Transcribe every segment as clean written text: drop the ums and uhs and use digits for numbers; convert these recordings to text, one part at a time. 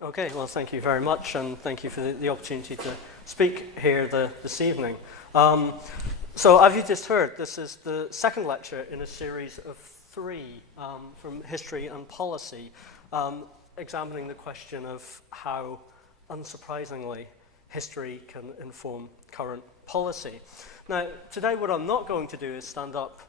Okay, well, thank you very much, and thank you for the opportunity to speak here this evening. So, as you just heard, this is the second lecture in a series of 3 from history and policy, examining the question of how, unsurprisingly, history can inform current policy. Now, today what I'm not going to do is stand up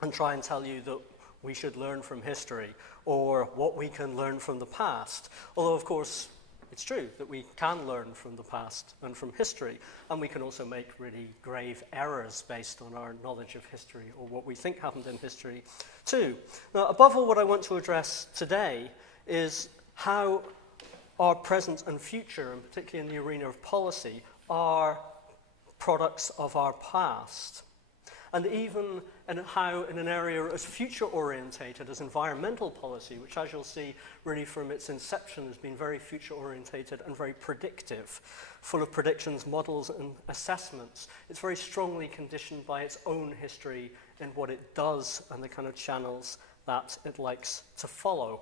and try and tell you that we should learn from history, or what we can learn from the past. Although, of course, it's true that we can learn from the past and from history, and we can also make really grave errors based on our knowledge of history or what we think happened in history too. Now, above all, what I want to address today is how our present and future, and particularly in the arena of policy, are products of our past. And even how in an area as future-orientated as environmental policy, which, as you'll see, really from its inception has been very future-orientated and very predictive, full of predictions, models, and assessments. It's very strongly conditioned by its own history in what it does and the kind of channels that it likes to follow.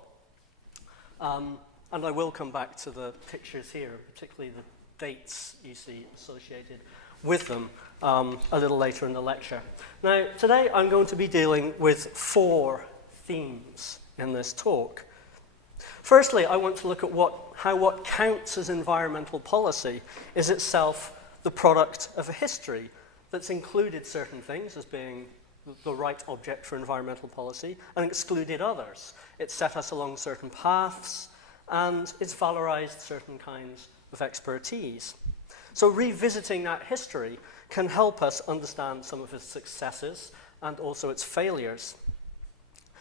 And I will come back to the pictures here, particularly the dates you see associated with them a little later in the lecture. Now, today I'm going to be dealing with 4 themes in this talk. Firstly, I want to look at how what counts as environmental policy is itself the product of a history that's included certain things as being the right object for environmental policy and excluded others. It's set us along certain paths and it's valorized certain kinds of expertise. So revisiting that history can help us understand some of its successes and also its failures.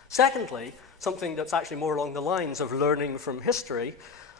Secondly, something that's actually more along the lines of learning from history,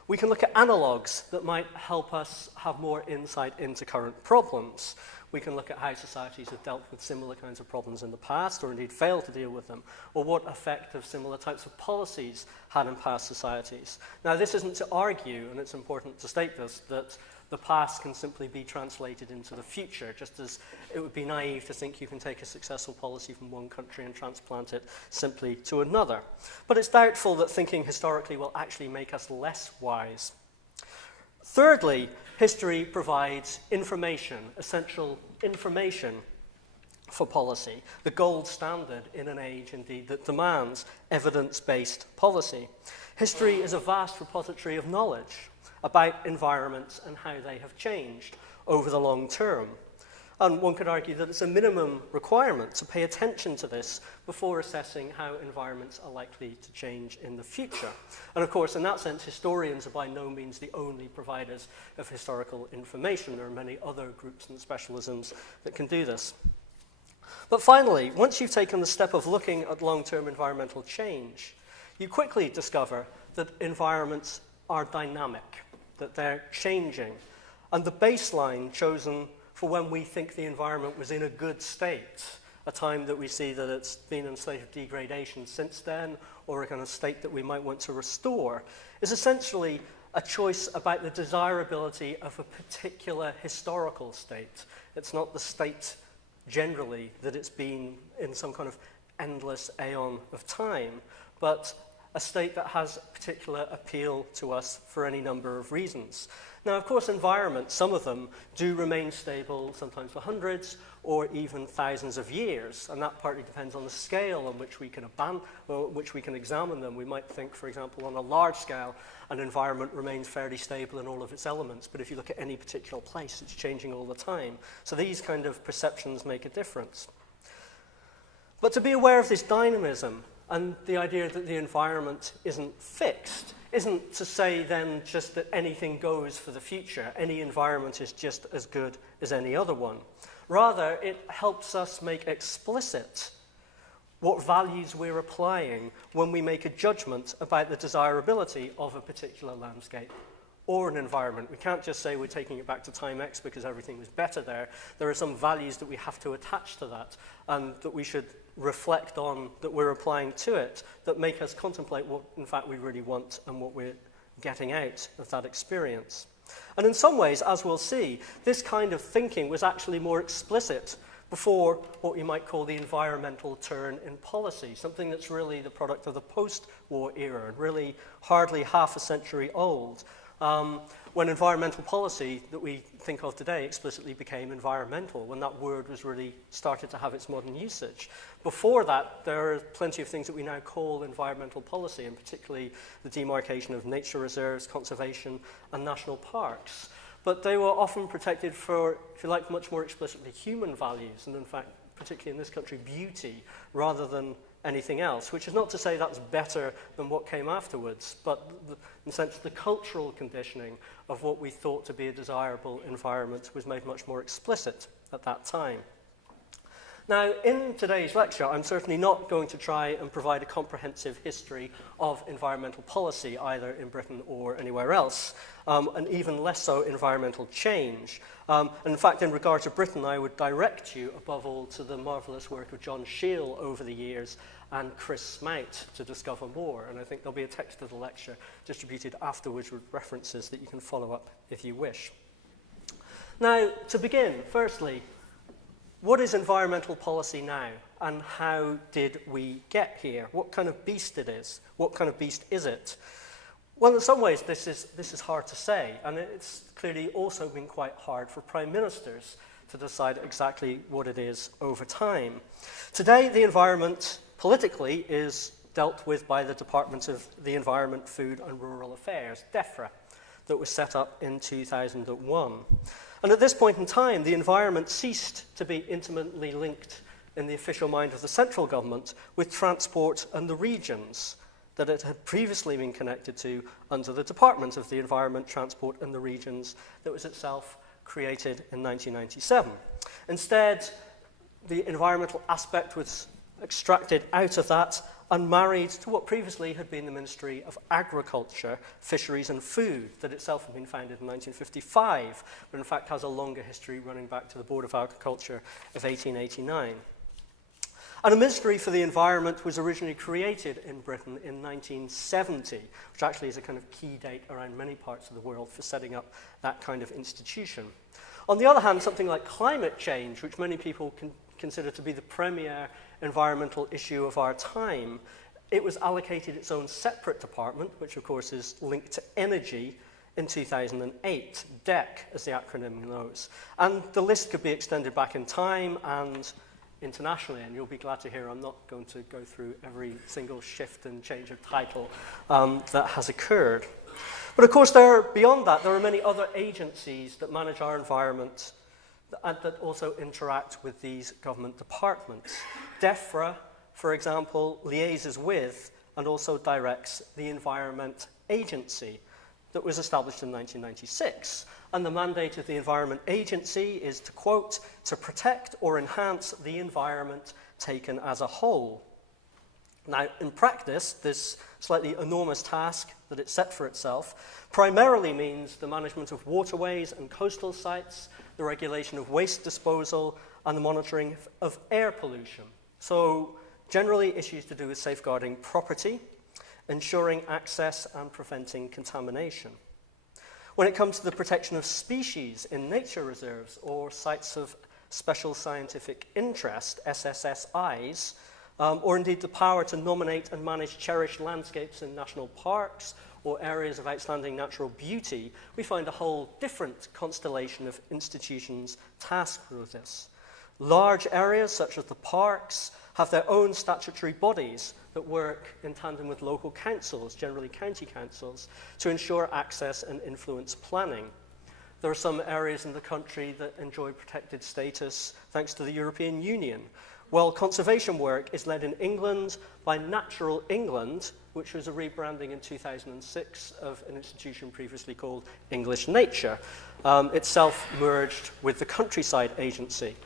we can look at analogues that might help us have more insight into current problems. We can look at how societies have dealt with similar kinds of problems in the past, or indeed failed to deal with them, or what effect have similar types of policies had in past societies. Now, this isn't to argue, and it's important to state this, that the past can simply be translated into the future, just as it would be naive to think you can take a successful policy from one country and transplant it simply to another. But it's doubtful that thinking historically will actually make us less wise. Thirdly, history provides information, essential information for policy, the gold standard in an age, indeed, that demands evidence-based policy. History is a vast repository of knowledge about environments and how they have changed over the long term. And one could argue that it's a minimum requirement to pay attention to this before assessing how environments are likely to change in the future. And of course, in that sense, historians are by no means the only providers of historical information. There are many other groups and specialisms that can do this. But finally, once you've taken the step of looking at long-term environmental change, you quickly discover that environments are dynamic, that they're changing. And the baseline chosen for when we think the environment was in a good state, a time that we see that it's been in a state of degradation since then, or a kind of state that we might want to restore, is essentially a choice about the desirability of a particular historical state. It's not the state generally that it's been in some kind of endless aeon of time, but a state that has particular appeal to us for any number of reasons. Now, of course, environments, some of them do remain stable, sometimes for hundreds or even thousands of years, and that partly depends on the scale on which we can examine them. We might think, for example, on a large scale, an environment remains fairly stable in all of its elements, but if you look at any particular place, it's changing all the time. So these kind of perceptions make a difference. But to be aware of this dynamism and the idea that the environment isn't fixed isn't to say then just that anything goes for the future. Any environment is just as good as any other one. Rather, it helps us make explicit what values we're applying when we make a judgment about the desirability of a particular landscape or an environment. We can't just say we're taking it back to time X because everything was better there. There are some values that we have to attach to that and that we should reflect on, that we're applying to it, that make us contemplate what in fact we really want and what we're getting out of that experience. And in some ways, as we'll see, this kind of thinking was actually more explicit before what you might call the environmental turn in policy, something that's really the product of the post-war era and really hardly half a century old, when environmental policy that we think of today explicitly became environmental, when that word was really started to have its modern usage. Before that, there are plenty of things that we now call environmental policy, and particularly the demarcation of nature reserves, conservation, and national parks. But they were often protected for, if you like, much more explicitly human values, and in fact, particularly in this country, beauty, rather than anything else, which is not to say that's better than what came afterwards, but in the sense the cultural conditioning of what we thought to be a desirable environment was made much more explicit at that time. Now, in today's lecture, I'm certainly not going to try and provide a comprehensive history of environmental policy, either in Britain or anywhere else, and even less so environmental change. And in fact, in regard to Britain, I would direct you, above all, to the marvellous work of John Shiel over the years and Chris Smout to discover more. And I think there'll be a text of the lecture distributed afterwards with references that you can follow up if you wish. Now, to begin, firstly, what is environmental policy now, and how did we get here? What kind of beast it is? What kind of beast is it? Well, in some ways, this is hard to say, and it's clearly also been quite hard for prime ministers to decide exactly what it is over time. Today, the environment, politically, is dealt with by the Department of the Environment, Food and Rural Affairs, DEFRA, that was set up in 2001. And at this point in time, the environment ceased to be intimately linked in the official mind of the central government with transport and the regions that it had previously been connected to under the Department of the Environment, Transport and the Regions that was itself created in 1997. Instead, the environmental aspect was extracted out of that and married to what previously had been the Ministry of Agriculture, Fisheries and Food, that itself had been founded in 1955, but in fact has a longer history running back to the Board of Agriculture of 1889. And a Ministry for the Environment was originally created in Britain in 1970, which actually is a kind of key date around many parts of the world for setting up that kind of institution. On the other hand, something like climate change, which many people consider to be the premier environmental issue of our time, it was allocated its own separate department, which of course is linked to energy, in 2008, DEC as the acronym knows. And the list could be extended back in time and internationally, and you'll be glad to hear I'm not going to go through every single shift and change of title that has occurred. But of course, beyond that, there are many other agencies that manage our environment and that also interact with these government departments. DEFRA, for example, liaises with and also directs the Environment Agency that was established in 1996. And the mandate of the Environment Agency is to, quote, to protect or enhance the environment taken as a whole. Now, in practice, this slightly enormous task that it set for itself primarily means the management of waterways and coastal sites, the regulation of waste disposal, and the monitoring of air pollution. So, generally issues to do with safeguarding property, ensuring access, and preventing contamination. When it comes to the protection of species in nature reserves or sites of special scientific interest, SSSIs, or indeed the power to nominate and manage cherished landscapes in national parks or areas of outstanding natural beauty, we find a whole different constellation of institutions tasked with this. Large areas, such as the parks, have their own statutory bodies that work in tandem with local councils, generally county councils, to ensure access and influence planning. There are some areas in the country that enjoy protected status thanks to the European Union, while conservation work is led in England by Natural England, which was a rebranding in 2006 of an institution previously called English Nature, itself merged with the Countryside Agency.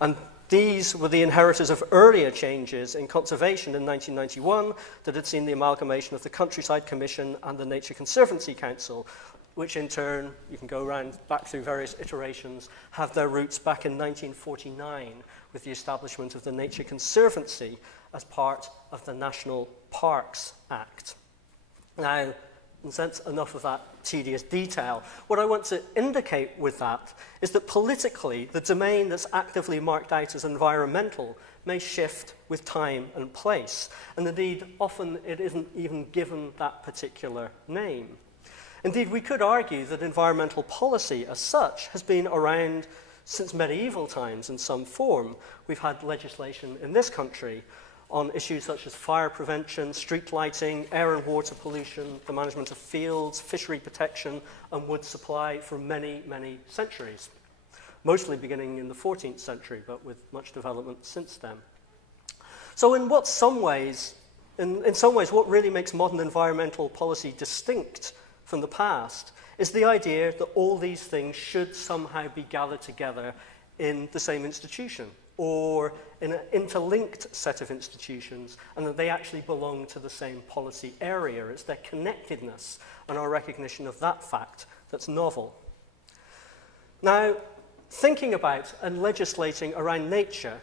And these were the inheritors of earlier changes in conservation in 1991 that had seen the amalgamation of the Countryside Commission and the Nature Conservancy Council, which in turn, you can go around back through various iterations, have their roots back in 1949 with the establishment of the Nature Conservancy as part of the National Parks Act. Now, in a sense, enough of that tedious detail. What I want to indicate with that is that politically, the domain that's actively marked out as environmental may shift with time and place. And indeed, often it isn't even given that particular name. Indeed, we could argue that environmental policy as such has been around since medieval times in some form. We've had legislation in this country on issues such as fire prevention, street lighting, air and water pollution, the management of fields, fishery protection, and wood supply for many, many centuries, mostly beginning in the 14th century, but with much development since then. So in some ways, what really makes modern environmental policy distinct from the past is the idea that all these things should somehow be gathered together in the same institution, or in an interlinked set of institutions, and that they actually belong to the same policy area. It's their connectedness and our recognition of that fact that's novel. Now, thinking about and legislating around nature,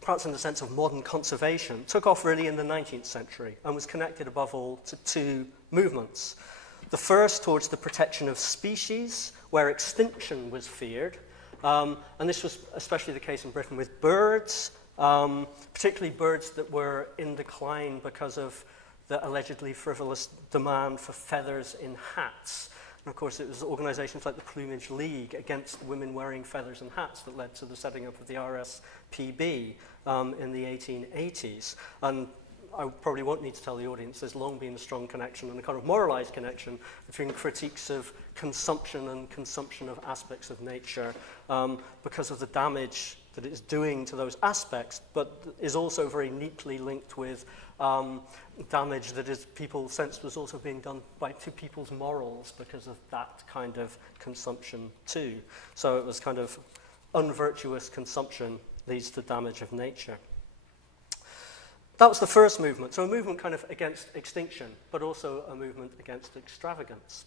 perhaps in the sense of modern conservation, took off really in the 19th century and was connected above all to two movements. The first towards the protection of species, where extinction was feared, and this was especially the case in Britain with birds, particularly birds that were in decline because of the allegedly frivolous demand for feathers in hats. And of course, it was organizations like the Plumage League against women wearing feathers and hats that led to the setting up of the RSPB in the 1880s. And I probably won't need to tell the audience, there's long been a strong connection and a kind of moralized connection between critiques of consumption and consumption of aspects of nature because of the damage that it's doing to those aspects, but is also very neatly linked with damage that people sensed was also being done to people's morals because of that kind of consumption too. So it was kind of unvirtuous consumption leads to damage of nature. That was the first movement, so a movement kind of against extinction, but also a movement against extravagance.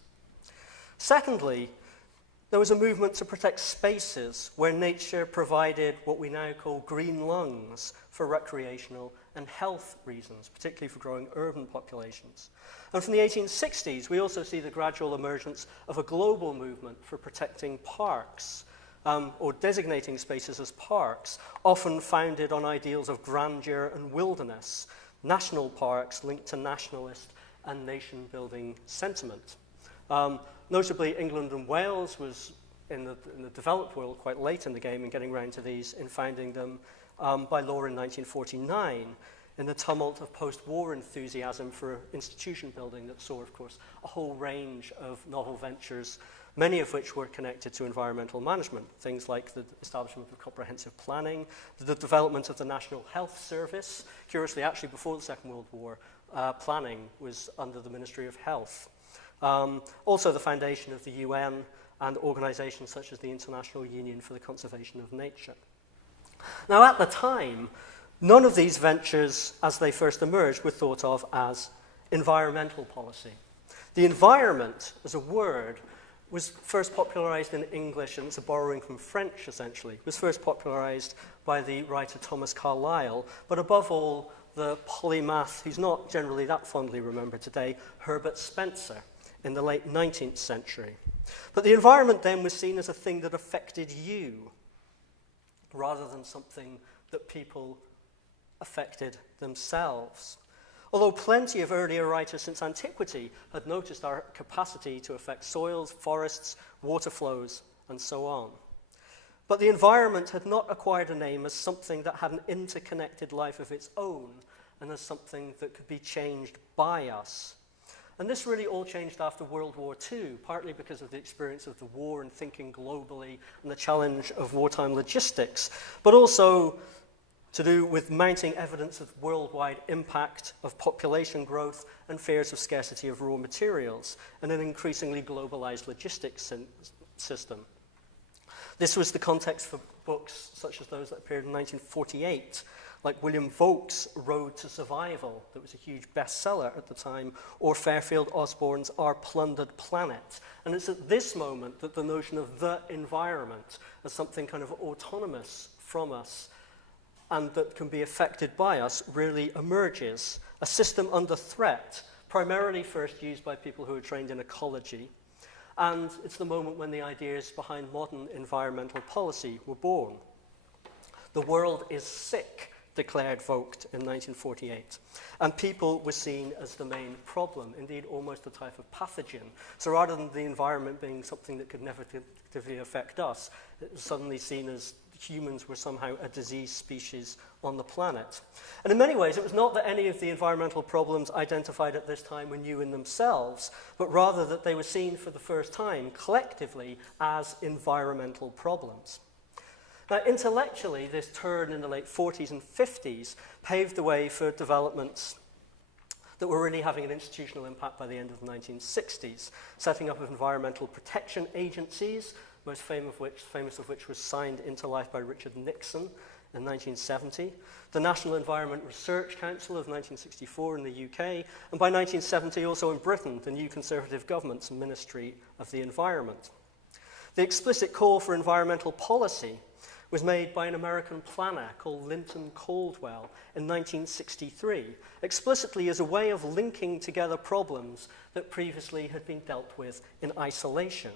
Secondly, there was a movement to protect spaces where nature provided what we now call green lungs for recreational and health reasons, particularly for growing urban populations. And from the 1860s, we also see the gradual emergence of a global movement for protecting parks, or designating spaces as parks, often founded on ideals of grandeur and wilderness, national parks linked to nationalist and nation-building sentiment. Notably, England and Wales was in the developed world quite late in the game in getting around to these, in founding them by law in 1949, in the tumult of post-war enthusiasm for institution building that saw, of course, a whole range of novel ventures, many of which were connected to environmental management, things like the establishment of comprehensive planning, the development of the National Health Service. Curiously, actually, before the Second World War, planning was under the Ministry of Health. Also, the foundation of the UN and organizations such as the International Union for the Conservation of Nature. Now, at the time, none of these ventures, as they first emerged, were thought of as environmental policy. The environment, as a word, was first popularized in English, and it's a borrowing from French, essentially. It was first popularized by the writer Thomas Carlyle, but above all, the polymath, who's not generally that fondly remembered today, Herbert Spencer, in the late 19th century. But the environment then was seen as a thing that affected you, rather than something that people affected themselves. Although plenty of earlier writers since antiquity had noticed our capacity to affect soils, forests, water flows, and so on. But the environment had not acquired a name as something that had an interconnected life of its own and as something that could be changed by us. And this really all changed after World War II, partly because of the experience of the war and thinking globally and the challenge of wartime logistics, but also to do with mounting evidence of worldwide impact of population growth and fears of scarcity of raw materials and an increasingly globalized logistics system. This was the context for books such as those that appeared in 1948, like William Vogt's Road to Survival, that was a huge bestseller at the time, or Fairfield Osborne's Our Plundered Planet. And it's at this moment that the notion of the environment as something kind of autonomous from us and that can be affected by us really emerges. A system under threat, primarily first used by people who are trained in ecology, and it's the moment when the ideas behind modern environmental policy were born. The world is sick, declared Vogt in 1948, and people were seen as the main problem, indeed almost a type of pathogen. So rather than the environment being something that could negatively affect us, it was suddenly seen as humans were somehow a diseased species on the planet. And in many ways, it was not that any of the environmental problems identified at this time were new in themselves, but rather that they were seen for the first time collectively as environmental problems. Now, intellectually, this turn in the late 40s and 50s paved the way for developments that were really having an institutional impact by the end of the 1960s, setting up of environmental protection agencies, most famous of which was signed into life by Richard Nixon in 1970, the National Environment Research Council of 1964 in the UK, and by 1970 also in Britain, the new Conservative government's Ministry of the Environment. The explicit call for environmental policy was made by an American planner called Linton Caldwell in 1963, explicitly as a way of linking together problems that previously had been dealt with in isolation.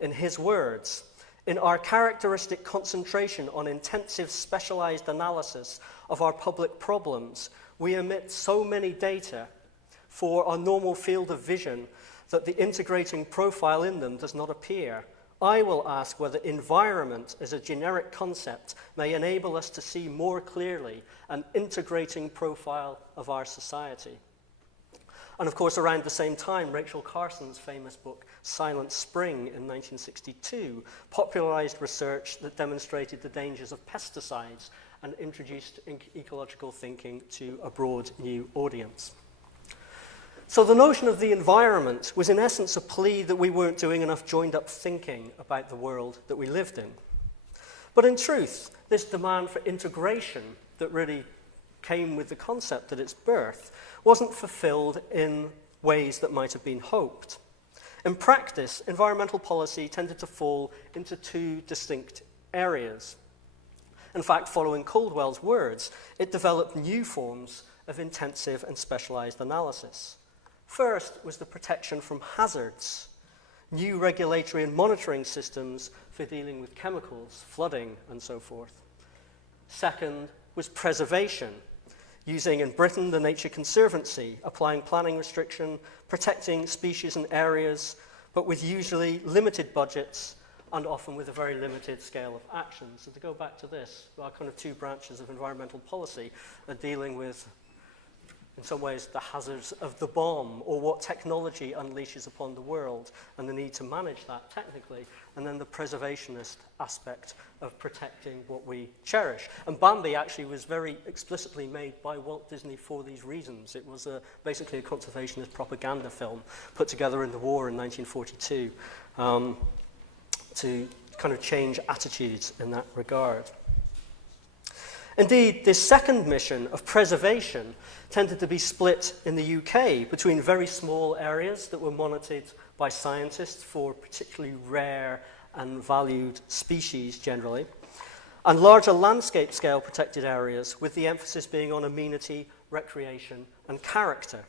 In his words, "In our characteristic concentration on intensive specialized analysis of our public problems, we emit so many data for our normal field of vision that the integrating profile in them does not appear. I will ask whether environment as a generic concept may enable us to see more clearly an integrating profile of our society." And of course, around the same time, Rachel Carson's famous book, Silent Spring, in 1962, popularized research that demonstrated the dangers of pesticides and introduced ecological thinking to a broad new audience. So the notion of the environment was in essence a plea that we weren't doing enough joined-up thinking about the world that we lived in. But in truth, this demand for integration that really came with the concept at its birth wasn't fulfilled in ways that might have been hoped. In practice, environmental policy tended to fall into two distinct areas. In fact, following Caldwell's words, it developed new forms of intensive and specialized analysis. First was the protection from hazards, new regulatory and monitoring systems for dealing with chemicals, flooding, and so forth. Second was preservation, using in Britain the Nature Conservancy, applying planning restriction, protecting species and areas, but with usually limited budgets and often with a very limited scale of action. So to go back to this, our kind of two branches of environmental policy are dealing with, in some ways, the hazards of the bomb or what technology unleashes upon the world and the need to manage that technically, and then the preservationist aspect of protecting what we cherish. And Bambi actually was very explicitly made by Walt Disney for these reasons. It was basically a conservationist propaganda film put together in the war in 1942 to kind of change attitudes in that regard. Indeed, this second mission of preservation tended to be split in the UK between very small areas that were monitored by scientists for particularly rare and valued species generally, and larger landscape scale protected areas with the emphasis being on amenity, recreation, and character.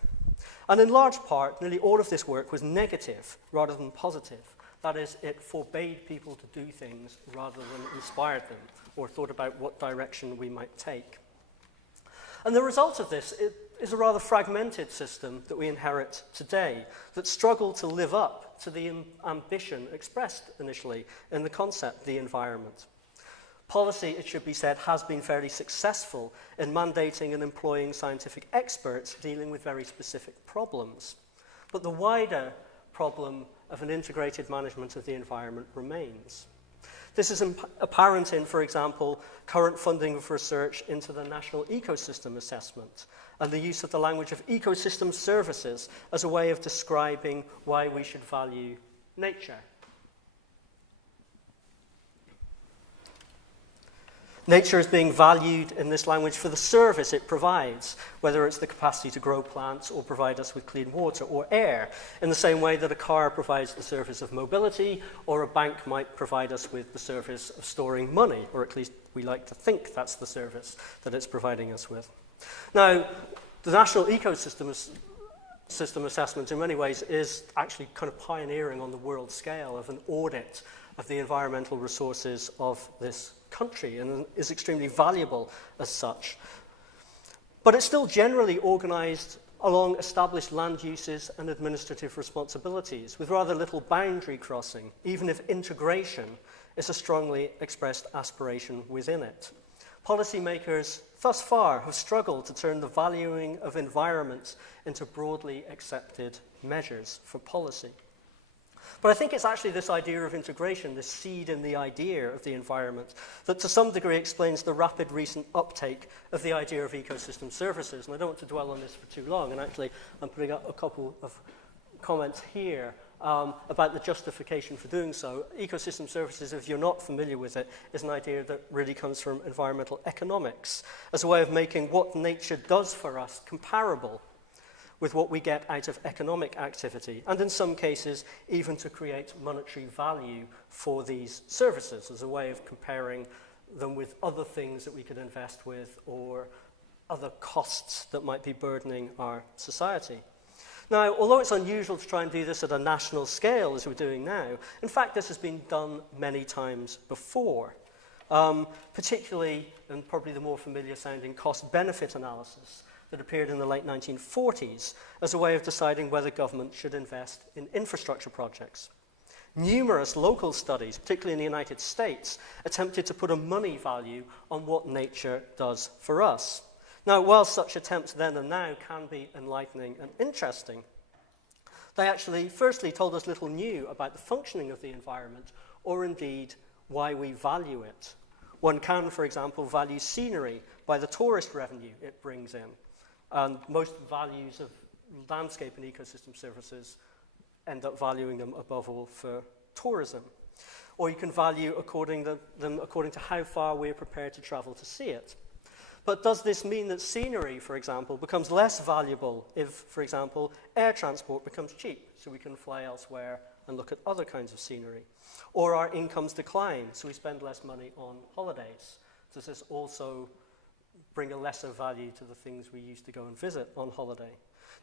And in large part, nearly all of this work was negative rather than positive. That is, it forbade people to do things rather than inspired them or thought about what direction we might take. And the result of this is a rather fragmented system that we inherit today that struggled to live up to the ambition expressed initially in the concept, the environment. Policy, it should be said, has been fairly successful in mandating and employing scientific experts dealing with very specific problems. But the wider problem of an integrated management of the environment remains. This is apparent in, for example, current funding of research into the National Ecosystem Assessment and the use of the language of ecosystem services as a way of describing why we should value nature. Nature is being valued in this language for the service it provides, whether it's the capacity to grow plants or provide us with clean water or air, in the same way that a car provides the service of mobility, or a bank might provide us with the service of storing money, or at least we like to think that's the service that it's providing us with. Now, the National Ecosystem system assessment in many ways is actually kind of pioneering on the world scale of an audit of the environmental resources of this country, and is extremely valuable as such. But it's still generally organized along established land uses and administrative responsibilities, with rather little boundary crossing, even if integration is a strongly expressed aspiration within it. Policymakers thus far have struggled to turn the valuing of environments into broadly accepted measures for policy. But I think it's actually this idea of integration, this seed in the idea of the environment, that to some degree explains the rapid recent uptake of the idea of ecosystem services. And I don't want to dwell on this for too long, and actually I'm putting up a couple of comments here about the justification for doing so. Ecosystem services, if you're not familiar with it, is an idea that really comes from environmental economics as a way of making what nature does for us comparable with what we get out of economic activity, and in some cases, even to create monetary value for these services as a way of comparing them with other things that we could invest with or other costs that might be burdening our society. Now, although it's unusual to try and do this at a national scale as we're doing now, in fact, this has been done many times before, particularly, and probably the more familiar sounding, cost-benefit analysis that appeared in the late 1940s as a way of deciding whether government should invest in infrastructure projects. Numerous local studies, particularly in the United States, attempted to put a money value on what nature does for us. Now, while such attempts then and now can be enlightening and interesting, they actually firstly told us little new about the functioning of the environment, or indeed why we value it. One can, for example, value scenery by the tourist revenue it brings in. And most values of landscape and ecosystem services end up valuing them above all for tourism. Or you can value them according to how far we're prepared to travel to see it. But does this mean that scenery, for example, becomes less valuable if, for example, air transport becomes cheap, so we can fly elsewhere and look at other kinds of scenery? Or our incomes decline, so we spend less money on holidays? Does this also bring a lesser value to the things we used to go and visit on holiday?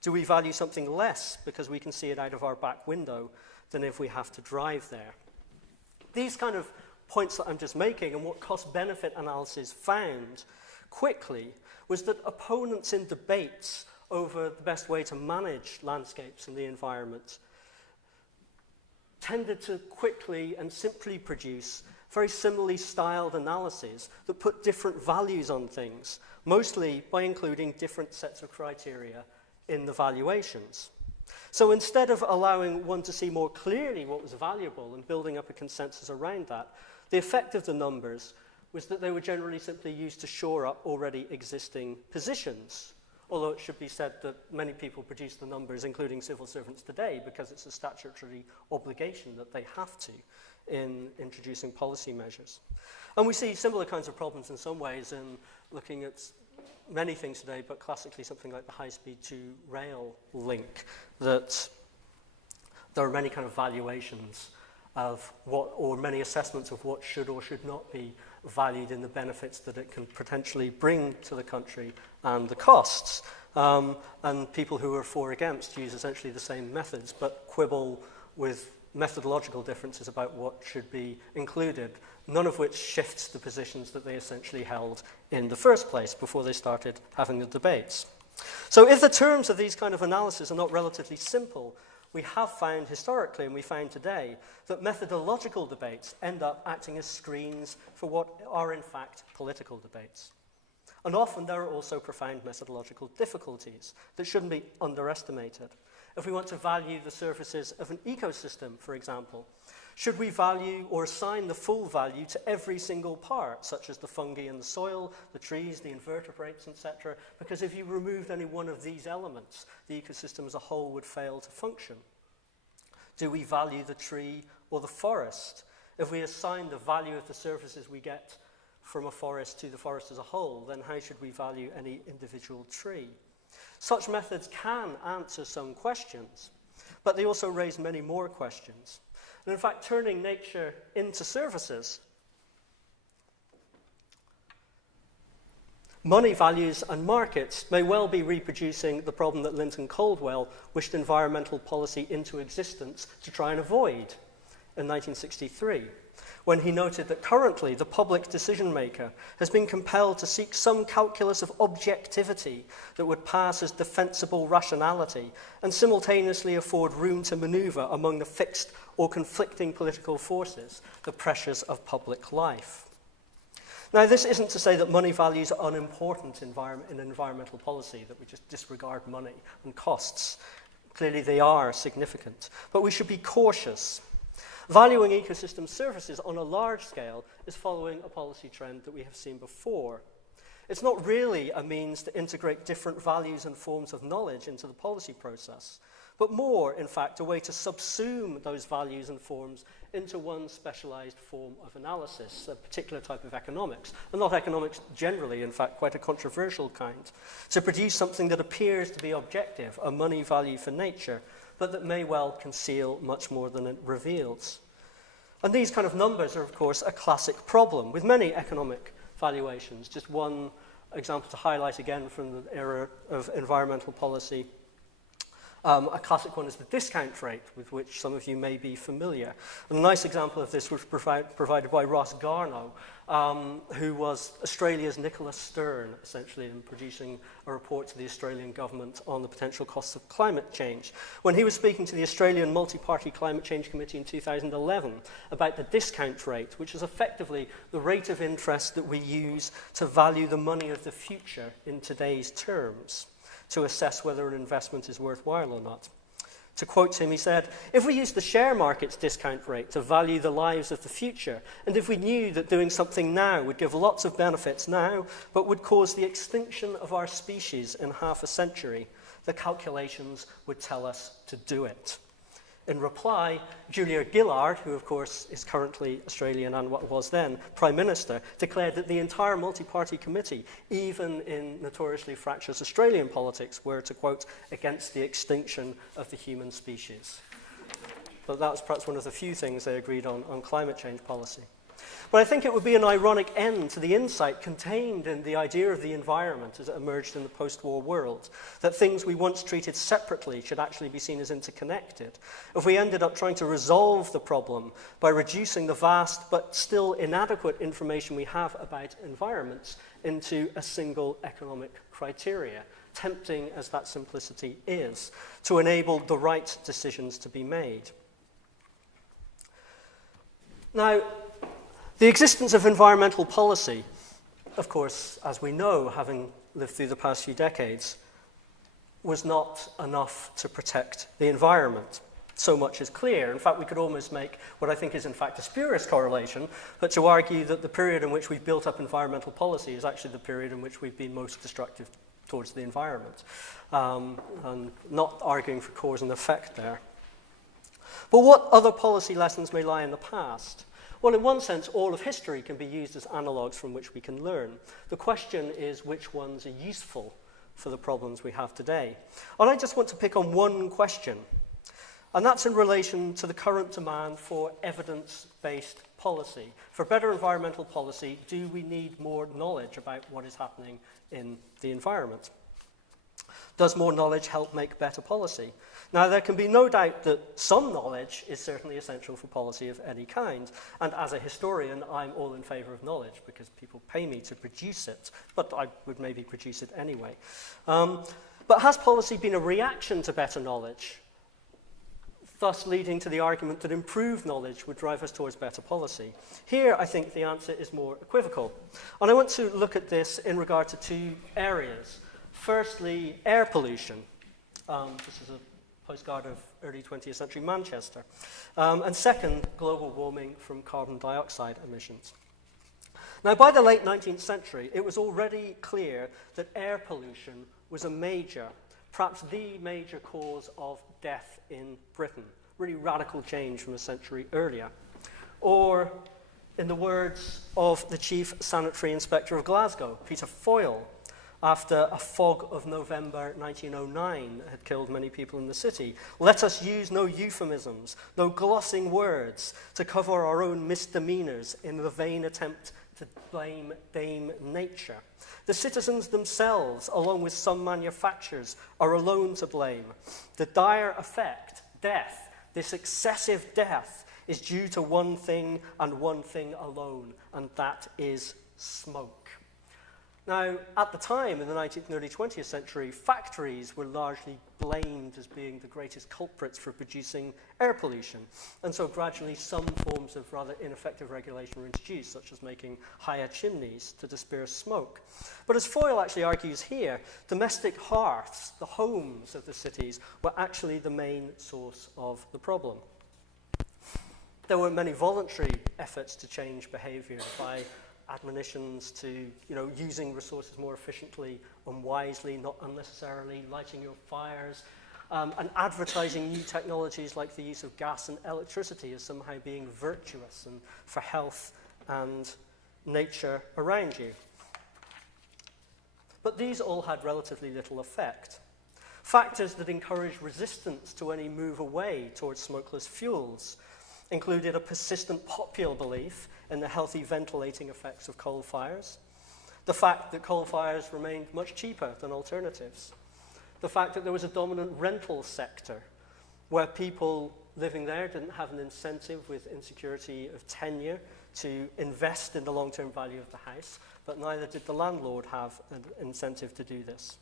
Do we value something less because we can see it out of our back window than if we have to drive there? These kind of points that I'm just making, and what cost-benefit analysis found quickly, was that opponents in debates over the best way to manage landscapes and the environment tended to quickly and simply produce very similarly styled analyses that put different values on things, mostly by including different sets of criteria in the valuations. So instead of allowing one to see more clearly what was valuable and building up a consensus around that, the effect of the numbers was that they were generally simply used to shore up already existing positions. Although it should be said that many people produce the numbers, including civil servants today, because it's a statutory obligation that they have to in introducing policy measures. And we see similar kinds of problems in some ways in looking at many things today, but classically something like the high-speed to rail link, that there are many kind of valuations of what, or many assessments of what should or should not be valued in the benefits that it can potentially bring to the country and the costs. And people who are for or against use essentially the same methods, but quibble with methodological differences about what should be included, none of which shifts the positions that they essentially held in the first place before they started having the debates. So if the terms of these kind of analysis are not relatively simple, we have found historically, and we find today, that methodological debates end up acting as screens for what are in fact political debates. And often there are also profound methodological difficulties that shouldn't be underestimated. If we want to value the services of an ecosystem, for example, should we value or assign the full value to every single part, such as the fungi in the soil, the trees, the invertebrates, etc.? Because if you removed any one of these elements, the ecosystem as a whole would fail to function. Do we value the tree or the forest? If we assign the value of the services we get from a forest to the forest as a whole, then how should we value any individual tree? Such methods can answer some questions, but they also raise many more questions. And in fact, turning nature into services Money values and markets may well be reproducing the problem that Linton Caldwell wished environmental policy into existence to try and avoid in 1963, when he noted that currently the public decision maker has been compelled to seek some calculus of objectivity that would pass as defensible rationality and simultaneously afford room to maneuver among the fixed or conflicting political forces, the pressures of public life. Now, this isn't to say that money values are unimportant in environmental policy, that we just disregard money and costs. Clearly, they are significant, but we should be cautious. Valuing ecosystem services on a large scale is following a policy trend that we have seen before. It's not really a means to integrate different values and forms of knowledge into the policy process, but more, in fact, a way to subsume those values and forms into one specialized form of analysis, a particular type of economics, and not economics generally, in fact, quite a controversial kind, to produce something that appears to be objective, a money value for nature, but that may well conceal much more than it reveals. And these kind of numbers are, of course, a classic problem with many economic valuations. Just one example to highlight again from the era of environmental policy. A classic one is the discount rate, with which some of you may be familiar. And a nice example of this was provided by Ross Garnaut, who was Australia's Nicholas Stern, essentially, in producing a report to the Australian government on the potential costs of climate change. When he was speaking to the Australian Multi-Party Climate Change Committee in 2011 about the discount rate, which is effectively the rate of interest that we use to value the money of the future in today's terms, to assess whether an investment is worthwhile or not. To quote him, he said, "If we used the share market's discount rate to value the lives of the future, and if we knew that doing something now would give lots of benefits now, but would cause the extinction of our species in half a century, the calculations would tell us to do it." In reply, Julia Gillard, who of course is currently Australian and what was then Prime Minister, declared that the entire multi-party committee, even in notoriously fractious Australian politics, were, to quote, "against the extinction of the human species." But that was perhaps one of the few things they agreed on climate change policy. But I think it would be an ironic end to the insight contained in the idea of the environment as it emerged in the post-war world, that things we once treated separately should actually be seen as interconnected, if we ended up trying to resolve the problem by reducing the vast but still inadequate information we have about environments into a single economic criteria, tempting as that simplicity is, to enable the right decisions to be made. Now, the existence of environmental policy, of course, as we know, having lived through the past few decades, was not enough to protect the environment. So much is clear. In fact, we could almost make what I think is in fact a spurious correlation, but to argue that the period in which we've built up environmental policy is actually the period in which we've been most destructive towards the environment, and not arguing for cause and effect there. But what other policy lessons may lie in the past? Well, in one sense, all of history can be used as analogues from which we can learn. The question is which ones are useful for the problems we have today. And I just want to pick on one question, and that's in relation to the current demand for evidence-based policy. For better environmental policy, do we need more knowledge about what is happening in the environment? Does more knowledge help make better policy? Now, there can be no doubt that some knowledge is certainly essential for policy of any kind. And as a historian, I'm all in favor of knowledge because people pay me to produce it, but I would maybe produce it anyway. But has policy been a reaction to better knowledge, thus leading to the argument that improved knowledge would drive us towards better policy? Here, I think the answer is more equivocal. And I want to look at this in regard to two areas. Firstly, air pollution. This is a postcard of early 20th century Manchester. And second, global warming from carbon dioxide emissions. Now, by the late 19th century, it was already clear that air pollution was a major, perhaps the major cause of death in Britain. Really radical change from a century earlier. Or, in the words of the Chief Sanitary Inspector of Glasgow, Peter Foyle, after a fog of November 1909 had killed many people in the city, "Let us use no euphemisms, no glossing words to cover our own misdemeanors in the vain attempt to to blame Dame Nature. The citizens themselves, along with some manufacturers, are alone to blame. The dire effect, death, this excessive death, is due to one thing and one thing alone, and that is smoke. Now, at the time, in the 19th and early 20th century, factories were largely blamed as being the greatest culprits for producing air pollution. And so gradually some forms of rather ineffective regulation were introduced, such as making higher chimneys to disperse smoke. But as Foyle actually argues here, domestic hearths, the homes of the cities, were actually the main source of the problem. There were many voluntary efforts to change behavior by admonitions to, using resources more efficiently and wisely, not unnecessarily, lighting your fires, and advertising new technologies like the use of gas and electricity as somehow being virtuous and for health and nature around you. But these all had relatively little effect. Factors that encouraged resistance to any move away towards smokeless fuels included a persistent popular belief in the healthy ventilating effects of coal fires, the fact that coal fires remained much cheaper than alternatives, the fact that there was a dominant rental sector where people living there didn't have an incentive with insecurity of tenure to invest in the long-term value of the house, but neither did the landlord have an incentive to do this,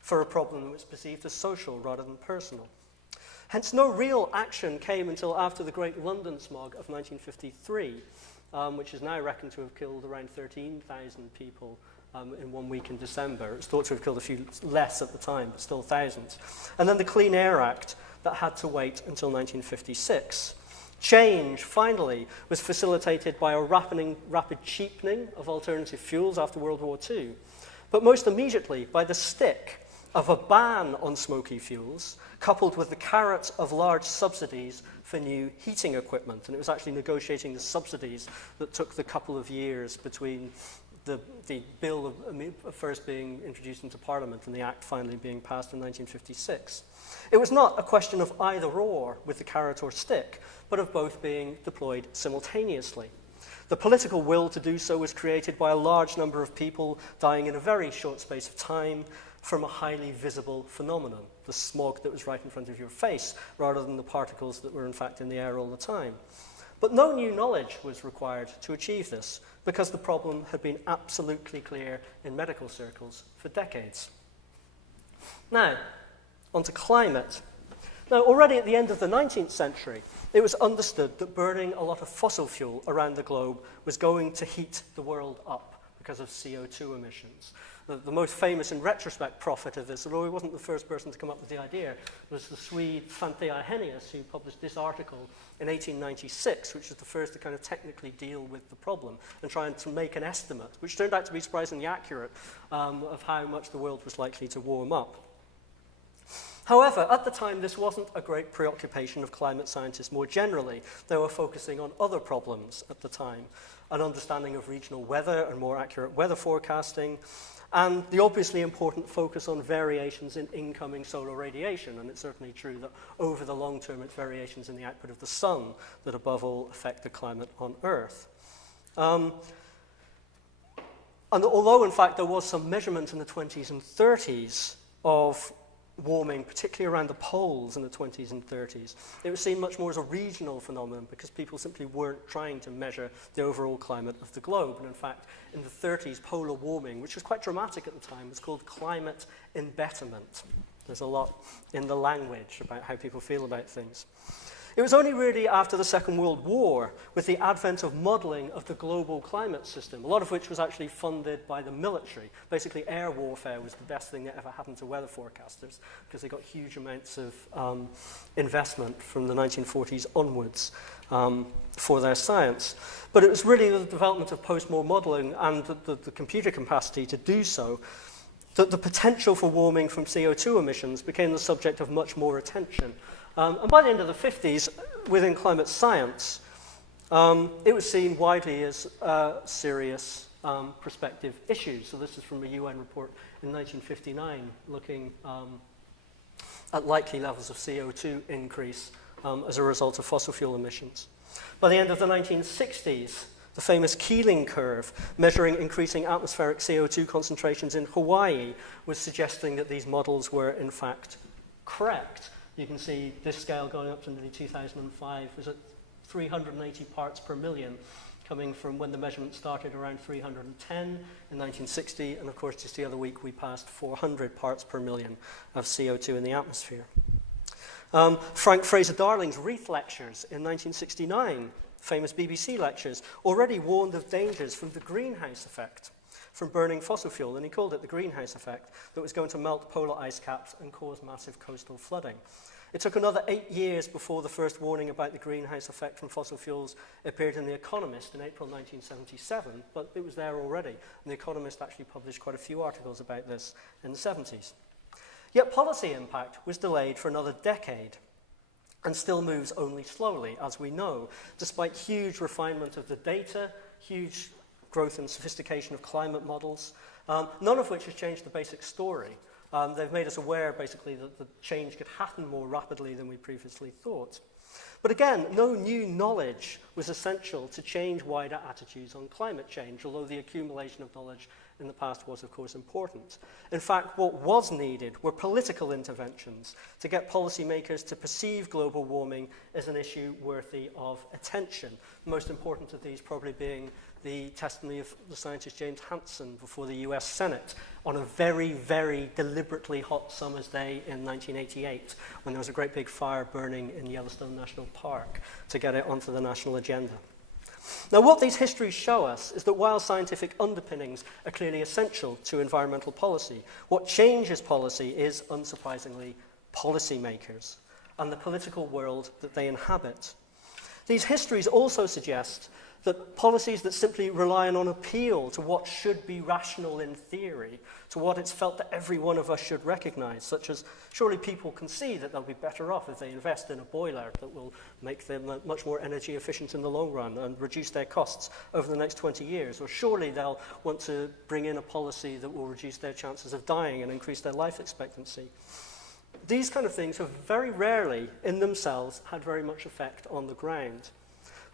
for a problem that was perceived as social rather than personal. Hence, no real action came until after the Great London Smog of 1953, which is now reckoned to have killed around 13,000 people in 1 week in December. It's thought to have killed a few less at the time, but still thousands. And then the Clean Air Act that had to wait until 1956. Change, finally, was facilitated by a rapid cheapening of alternative fuels after World War II, but most immediately by the stick of a ban on smoky fuels, coupled with the carrot of large subsidies for new heating equipment. And it was actually negotiating the subsidies that took the couple of years between the bill first being introduced into Parliament and the Act finally being passed in 1956. It was not a question of either or with the carrot or stick, but of both being deployed simultaneously. The political will to do so was created by a large number of people dying in a very short space of time from a highly visible phenomenon, the smog that was right in front of your face, rather than the particles that were in fact in the air all the time. But no new knowledge was required to achieve this, because the problem had been absolutely clear in medical circles for decades. Now, onto climate. Now, already at the end of the 19th century, it was understood that burning a lot of fossil fuel around the globe was going to heat the world up because of CO2 emissions. The most famous, in retrospect, prophet of this, although he wasn't the first person to come up with the idea, was the Swede Svante Arrhenius, who published this article in 1896, which was the first to kind of technically deal with the problem and trying to make an estimate, which turned out to be surprisingly accurate, of how much the world was likely to warm up. However, at the time, this wasn't a great preoccupation of climate scientists more generally. They were focusing on other problems at the time, an understanding of regional weather and more accurate weather forecasting, and the obviously important focus on variations in incoming solar radiation. And it's certainly true that over the long term, it's variations in the output of the sun that above all affect the climate on Earth. And although, in fact, there was some measurement in the 20s and 30s of warming, particularly around the poles in the 20s and 30s, it was seen much more as a regional phenomenon because people simply weren't trying to measure the overall climate of the globe. And in fact, in the 30s, polar warming, which was quite dramatic at the time, was called climate embetterment. There's a lot in the language about how people feel about things. It was only really after the Second World War, with the advent of modelling of the global climate system, a lot of which was actually funded by the military. Basically, air warfare was the best thing that ever happened to weather forecasters, because they got huge amounts of investment from the 1940s onwards for their science. But it was really the development of post-war modelling and the computer capacity to do so that the potential for warming from CO2 emissions became the subject of much more attention. And by the end of the 50s, within climate science, it was seen widely as serious prospective issues. So this is from a UN report in 1959 looking at likely levels of CO2 increase as a result of fossil fuel emissions. By the end of the 1960s, The famous Keeling curve, measuring increasing atmospheric CO2 concentrations in Hawaii, was suggesting that these models were, in fact, correct. You can see this scale going up to nearly 2005 was at 380 parts per million, coming from when the measurement started around 310 in 1960, and of course just the other week we passed 400 parts per million of CO2 in the atmosphere. Frank Fraser-Darling's Reith lectures in 1969, famous BBC lectures, already warned of dangers from the greenhouse effect from burning fossil fuel, and he called it the greenhouse effect, that was going to melt polar ice caps and cause massive coastal flooding. It took another 8 years before the first warning about the greenhouse effect from fossil fuels appeared in The Economist in April 1977, but it was there already, and The Economist actually published quite a few articles about this in the 70s. Yet policy impact was delayed for another decade, and still moves only slowly, as we know, despite huge refinement of the data, huge growth and sophistication of climate models, none of which has changed the basic story. They've made us aware, basically, that the change could happen more rapidly than we previously thought. But again, no new knowledge was essential to change wider attitudes on climate change, although the accumulation of knowledge in the past was, of course, important. In fact, what was needed were political interventions to get policymakers to perceive global warming as an issue worthy of attention. The most important of these probably being the testimony of the scientist James Hansen before the US Senate on a very, very deliberately hot summer's day in 1988, when there was a great big fire burning in Yellowstone National Park to get it onto the national agenda. Now, what these histories show us is that while scientific underpinnings are clearly essential to environmental policy, what changes policy is, unsurprisingly, policymakers and the political world that they inhabit. These histories also suggest that policies that simply rely on appeal to what should be rational in theory, to what it's felt that every one of us should recognize, such as surely people can see that they'll be better off if they invest in a boiler that will make them much more energy efficient in the long run and reduce their costs over the next 20 years, or surely they'll want to bring in a policy that will reduce their chances of dying and increase their life expectancy. These kind of things have very rarely in themselves had very much effect on the ground.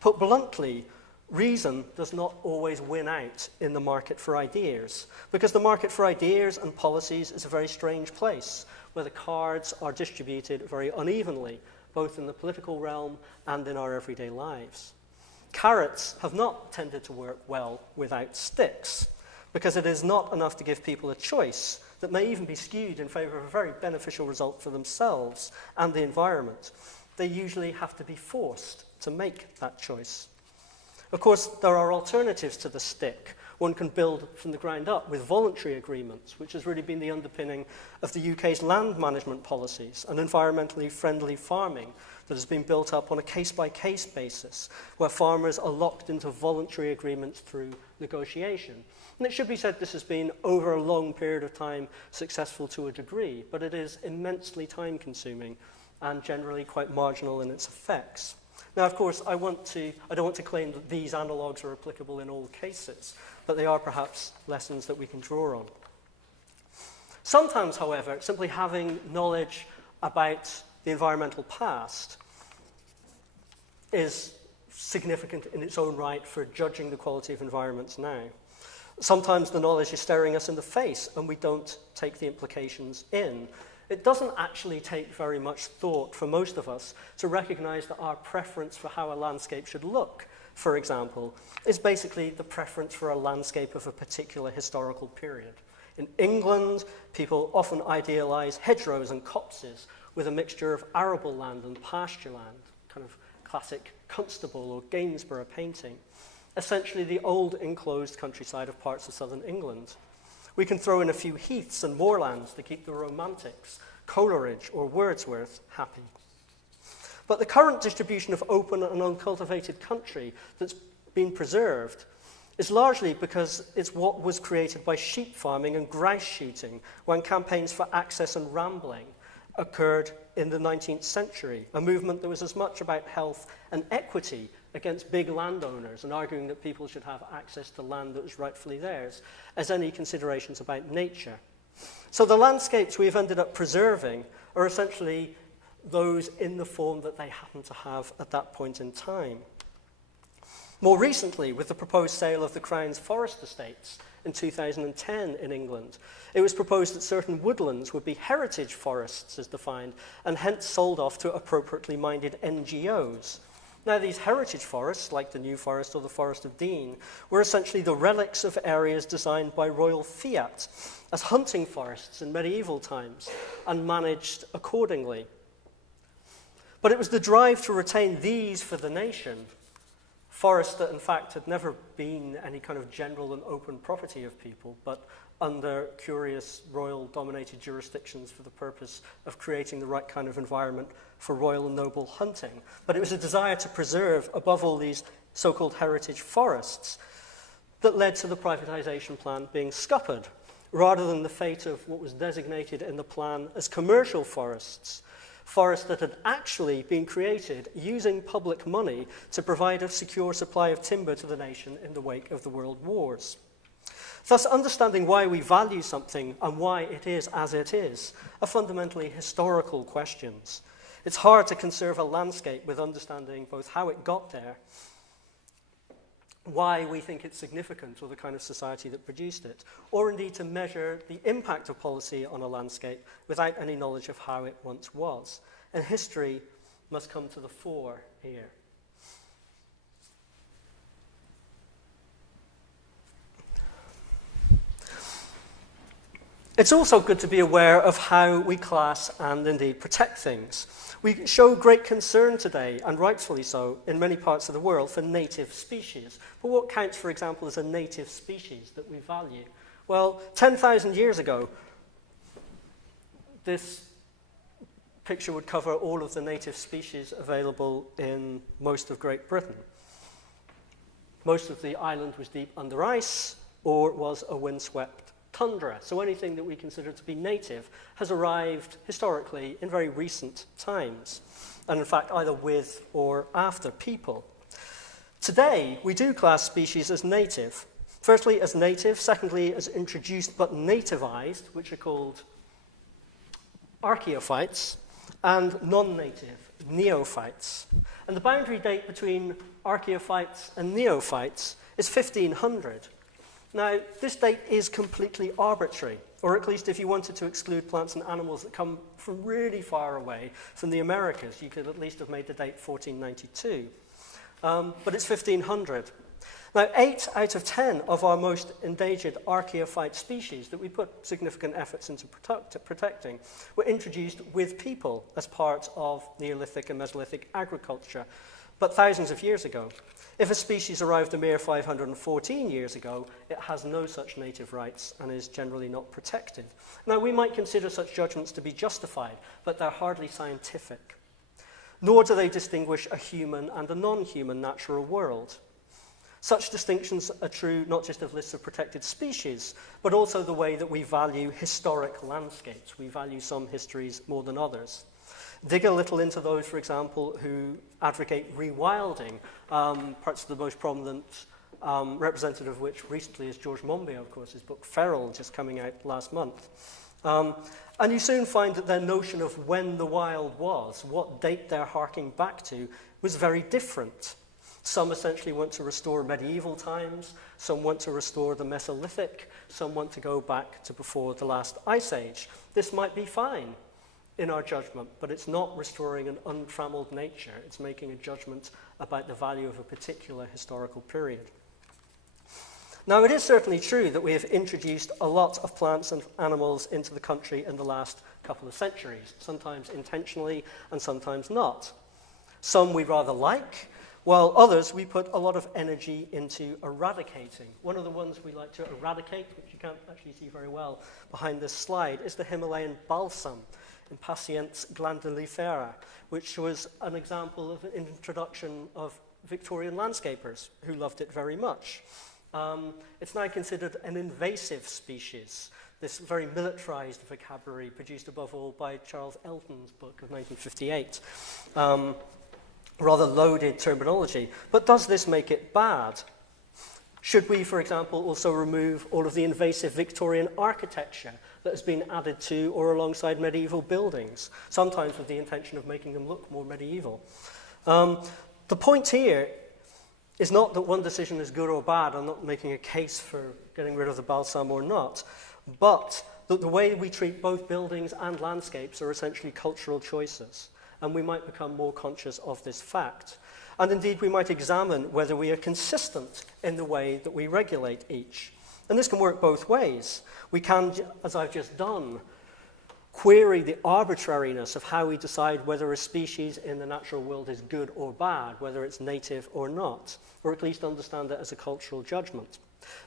Put bluntly, reason does not always win out in the market for ideas, because the market for ideas and policies is a very strange place, where the cards are distributed very unevenly, both in the political realm and in our everyday lives. Carrots have not tended to work well without sticks, because it is not enough to give people a choice that may even be skewed in favor of a very beneficial result for themselves and the environment. They usually have to be forced to make that choice. Of course, there are alternatives to the stick. One can build from the ground up with voluntary agreements, which has really been the underpinning of the UK's land management policies and environmentally friendly farming that has been built up on a case-by-case basis, where farmers are locked into voluntary agreements through negotiation. And it should be said this has been, over a long period of time, successful to a degree, but it is immensely time-consuming and generally quite marginal in its effects. Now, of course, I don't want to claim that these analogues are applicable in all cases, but they are perhaps lessons that we can draw on. Sometimes, however, simply having knowledge about the environmental past is significant in its own right for judging the quality of environments now. Sometimes the knowledge is staring us in the face and we don't take the implications in. It doesn't actually take very much thought for most of us to recognize that our preference for how a landscape should look, for example, is basically the preference for a landscape of a particular historical period. In England, people often idealize hedgerows and copses with a mixture of arable land and pasture land, kind of classic Constable or Gainsborough painting, essentially the old enclosed countryside of parts of southern England. We can throw in a few heaths and moorlands to keep the romantics, Coleridge or Wordsworth, happy. But the current distribution of open and uncultivated country that's been preserved is largely because it's what was created by sheep farming and grouse shooting when campaigns for access and rambling occurred in the 19th century, a movement that was as much about health and equity against big landowners and arguing that people should have access to land that was rightfully theirs, as any considerations about nature. So the landscapes we've ended up preserving are essentially those in the form that they happen to have at that point in time. More recently, with the proposed sale of the Crown's forest estates in 2010 in England, it was proposed that certain woodlands would be heritage forests as defined and hence sold off to appropriately minded NGOs. Now, these heritage forests, like the New Forest or the Forest of Dean, were essentially the relics of areas designed by royal fiat as hunting forests in medieval times and managed accordingly. But it was the drive to retain these for the nation, forests that in fact had never been any kind of general and open property of people, but under curious royal-dominated jurisdictions for the purpose of creating the right kind of environment for royal and noble hunting. But it was a desire to preserve, above all, these so-called heritage forests that led to the privatization plan being scuppered, rather than the fate of what was designated in the plan as commercial forests, forests that had actually been created using public money to provide a secure supply of timber to the nation in the wake of the world wars. Thus, understanding why we value something and why it is as it is are fundamentally historical questions. It's hard to conserve a landscape with understanding both how it got there, why we think it's significant or the kind of society that produced it, or indeed to measure the impact of policy on a landscape without any knowledge of how it once was. And history must come to the fore here. It's also good to be aware of how we class and indeed protect things. We show great concern today, and rightfully so, in many parts of the world for native species. But what counts, for example, as a native species that we value? Well, 10,000 years ago, this picture would cover all of the native species available in most of Great Britain. Most of the island was deep under ice, or was a windswept tundra. So anything that we consider to be native has arrived historically in very recent times, and in fact either with or after people. Today, we do class species as native. Firstly, as native, secondly, as introduced but nativized, which are called archaeophytes, and non-native, neophytes. And the boundary date between archaeophytes and neophytes is 1500. Now, this date is completely arbitrary, or at least if you wanted to exclude plants and animals that come from really far away from the Americas, you could at least have made the date 1492. But it's 1500. Now, 8 out of 10 of our most endangered archaeophyte species that we put significant efforts into protecting were introduced with people as part of Neolithic and Mesolithic agriculture, but thousands of years ago. If a species arrived a mere 514 years ago, it has no such native rights and is generally not protected. Now, we might consider such judgments to be justified, but they're hardly scientific. Nor do they distinguish a human and a non-human natural world. Such distinctions are true not just of lists of protected species, but also the way that we value historic landscapes. We value some histories more than others. Dig a little into those, for example, who advocate rewilding, perhaps the most prominent representative of which recently is George Monbiot, of course, his book Feral, just coming out last month. And you soon find that their notion of when the wild was, what date they're harking back to, was very different. Some essentially want to restore medieval times, some want to restore the Mesolithic, some want to go back to before the last ice age. This might be fine in our judgment, but it's not restoring an untrammeled nature. It's making a judgment about the value of a particular historical period. Now, it is certainly true that we have introduced a lot of plants and animals into the country in the last couple of centuries, sometimes intentionally and sometimes not. Some we rather like, while others we put a lot of energy into eradicating. One of the ones we like to eradicate, which you can't actually see very well behind this slide, is the Himalayan balsam, Impatiens glandulifera, which was an example of an introduction of Victorian landscapers who loved it very much. It's now considered an invasive species, this very militarized vocabulary produced above all by Charles Elton's book of 1958. Rather loaded terminology, but does this make it bad? Should we, for example, also remove all of the invasive Victorian architecture that has been added to or alongside medieval buildings, sometimes with the intention of making them look more medieval? The point here is not that one decision is good or bad. I'm not making a case for getting rid of the balsam or not, but that the way we treat both buildings and landscapes are essentially cultural choices, and we might become more conscious of this fact. And indeed, we might examine whether we are consistent in the way that we regulate each. And this can work both ways. We can, as I've just done, query the arbitrariness of how we decide whether a species in the natural world is good or bad, whether it's native or not, or at least understand it as a cultural judgment.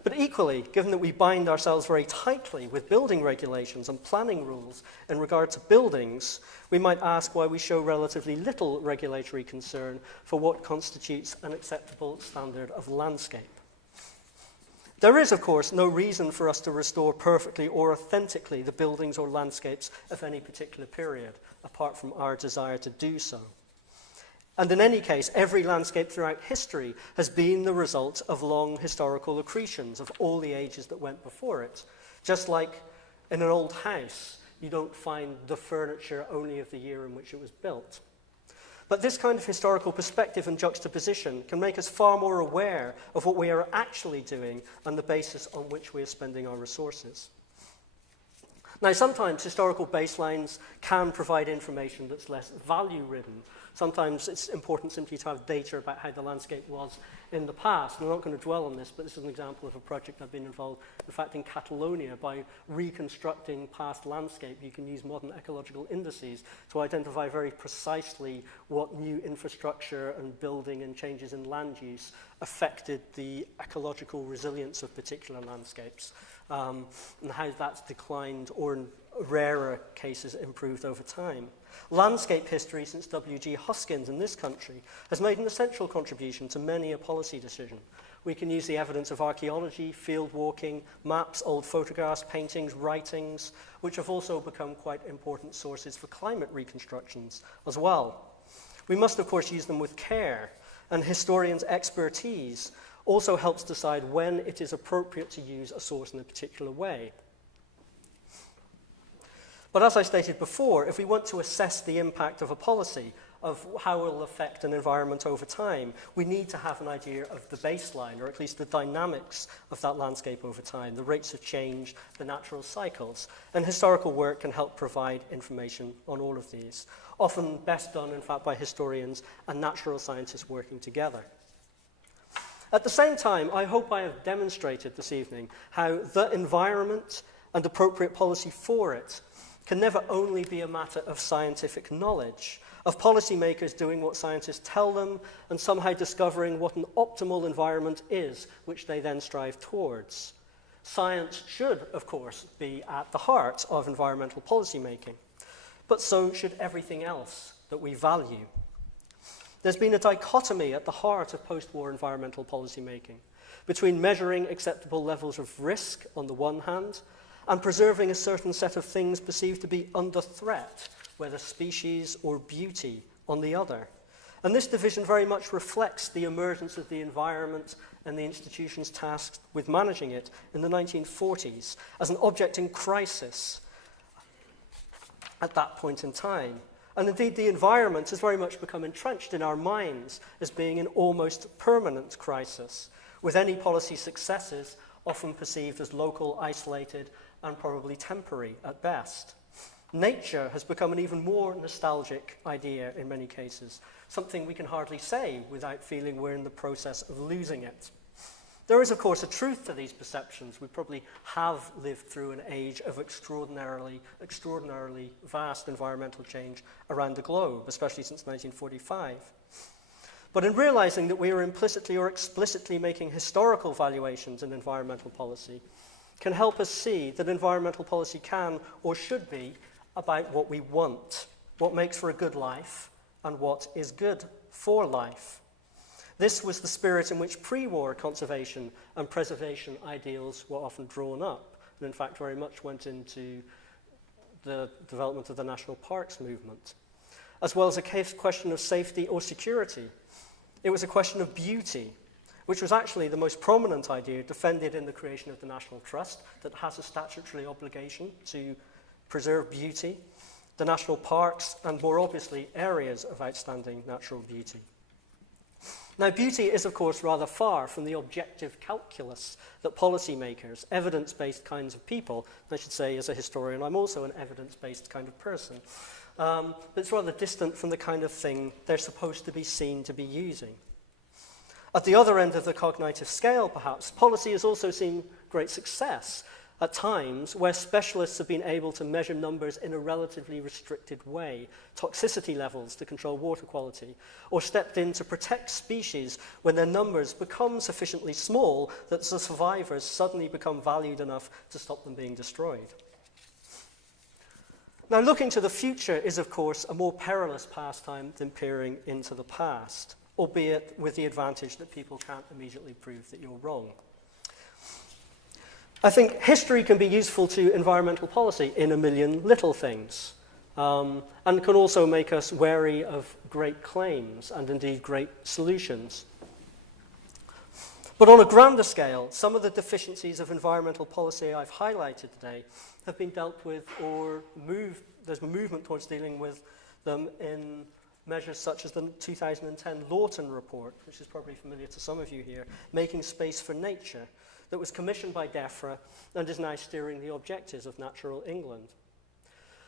But equally, given that we bind ourselves very tightly with building regulations and planning rules in regard to buildings, we might ask why we show relatively little regulatory concern for what constitutes an acceptable standard of landscape. There is, of course, no reason for us to restore perfectly or authentically the buildings or landscapes of any particular period, apart from our desire to do so. And in any case, every landscape throughout history has been the result of long historical accretions of all the ages that went before it. Just like in an old house, you don't find the furniture only of the year in which it was built. But this kind of historical perspective and juxtaposition can make us far more aware of what we are actually doing and the basis on which we are spending our resources. Now, sometimes historical baselines can provide information that's less value-ridden. Sometimes it's important simply to have data about how the landscape was in the past. And I'm not going to dwell on this, but this is an example of a project I've been involved, in fact, in Catalonia. By reconstructing past landscape, you can use modern ecological indices to identify very precisely what new infrastructure and building and changes in land use affected the ecological resilience of particular landscapes, and how that's declined or in rarer cases improved over time. Landscape history since W.G. Hoskins in this country has made an essential contribution to many a policy decision. We can use the evidence of archaeology, field walking, maps, old photographs, paintings, writings, which have also become quite important sources for climate reconstructions as well. We must, of course, use them with care, and historians' expertise also helps decide when it is appropriate to use a source in a particular way. But as I stated before, if we want to assess the impact of a policy, of how it will affect an environment over time, we need to have an idea of the baseline, or at least the dynamics of that landscape over time, the rates of change, the natural cycles. And historical work can help provide information on all of these, often best done, in fact, by historians and natural scientists working together. At the same time, I hope I have demonstrated this evening how the environment and appropriate policy for it can never only be a matter of scientific knowledge, of policymakers doing what scientists tell them and somehow discovering what an optimal environment is, which they then strive towards. Science should, of course, be at the heart of environmental policymaking, but so should everything else that we value. There's been a dichotomy at the heart of post-war environmental policymaking between measuring acceptable levels of risk on the one hand and preserving a certain set of things perceived to be under threat, whether species or beauty, on the other. And this division very much reflects the emergence of the environment and the institutions tasked with managing it in the 1940s as an object in crisis at that point in time. And indeed, the environment has very much become entrenched in our minds as being an almost permanent crisis, with any policy successes often perceived as local, isolated, and probably temporary at best. Nature has become an even more nostalgic idea in many cases, something we can hardly say without feeling we're in the process of losing it. There is, of course, a truth to these perceptions. We probably have lived through an age of extraordinarily vast environmental change around the globe, especially since 1945. But in realizing that we are implicitly or explicitly making historical valuations in environmental policy, can help us see that environmental policy can or should be about what we want, what makes for a good life, and what is good for life. This was the spirit in which pre-war conservation and preservation ideals were often drawn up, and in fact very much went into the development of the national parks movement, as well as a question of safety or security. It was a question of beauty, which was actually the most prominent idea defended in the creation of the National Trust that has a statutory obligation to preserve beauty, the national parks, and more obviously, areas of outstanding natural beauty. Now, beauty is, of course, rather far from the objective calculus that policymakers, evidence-based kinds of people, I should say as a historian, I'm also an evidence-based kind of person, but it's rather distant from the kind of thing they're supposed to be seen to be using. At the other end of the cognitive scale, perhaps, policy has also seen great success at times where specialists have been able to measure numbers in a relatively restricted way, toxicity levels to control water quality, or stepped in to protect species when their numbers become sufficiently small that the survivors suddenly become valued enough to stop them being destroyed. Now, looking to the future is, of course, a more perilous pastime than peering into the past, albeit with the advantage that people can't immediately prove that you're wrong. I think history can be useful to environmental policy in a million little things, and can also make us wary of great claims and indeed great solutions. But on a grander scale, some of the deficiencies of environmental policy I've highlighted today have been dealt with or moved. There's a movement towards dealing with them in measures such as the 2010 Lawton report, which is probably familiar to some of you here, Making Space for Nature, that was commissioned by DEFRA and is now steering the objectives of Natural England.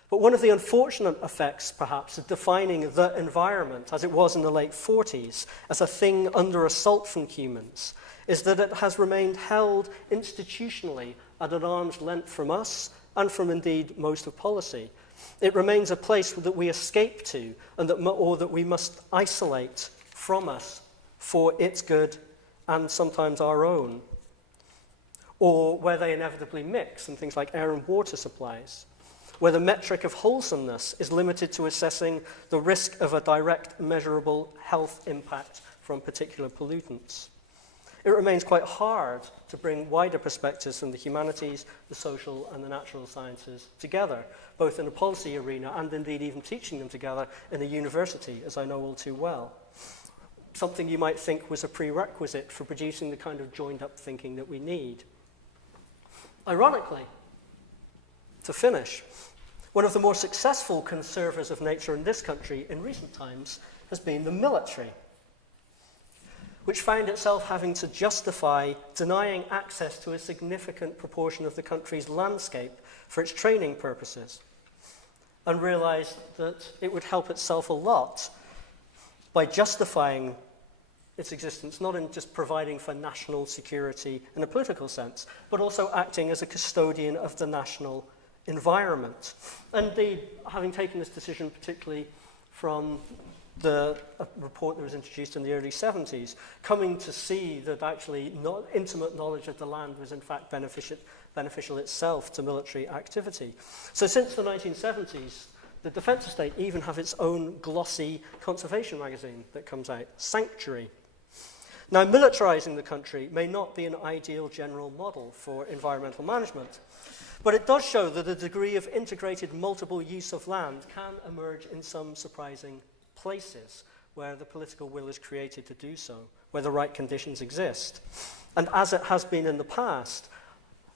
But one of the unfortunate effects, perhaps, of defining the environment, as it was in the late 40s, as a thing under assault from humans, is that it has remained held institutionally at an arm's length from us and from, indeed, most of policy. It remains a place that we escape to and that we must isolate from us for its good and sometimes our own, or where they inevitably mix in things like air and water supplies, where the metric of wholesomeness is limited to assessing the risk of a direct measurable health impact from particular pollutants. It remains quite hard to bring wider perspectives from the humanities, the social, and the natural sciences together, both in a policy arena and indeed even teaching them together in a university, as I know all too well. Something you might think was a prerequisite for producing the kind of joined-up thinking that we need. Ironically, to finish, one of the more successful conservers of nature in this country in recent times has been the military, which found itself having to justify denying access to a significant proportion of the country's landscape for its training purposes, and realized that it would help itself a lot by justifying its existence, not in just providing for national security in a political sense, but also acting as a custodian of the national environment. And indeed, having taken this decision particularly from the report that was introduced in the early 70s, coming to see that actually intimate knowledge of the land was in fact beneficial itself to military activity. So since the 1970s, the Defence Estate even have its own glossy conservation magazine that comes out, Sanctuary. Now, militarizing the country may not be an ideal general model for environmental management, but it does show that a degree of integrated multiple use of land can emerge in some surprising places where the political will is created to do so, where the right conditions exist. And as it has been in the past,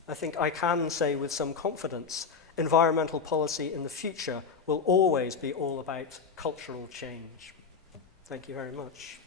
I think I can say with some confidence, environmental policy in the future will always be all about cultural change. Thank you very much.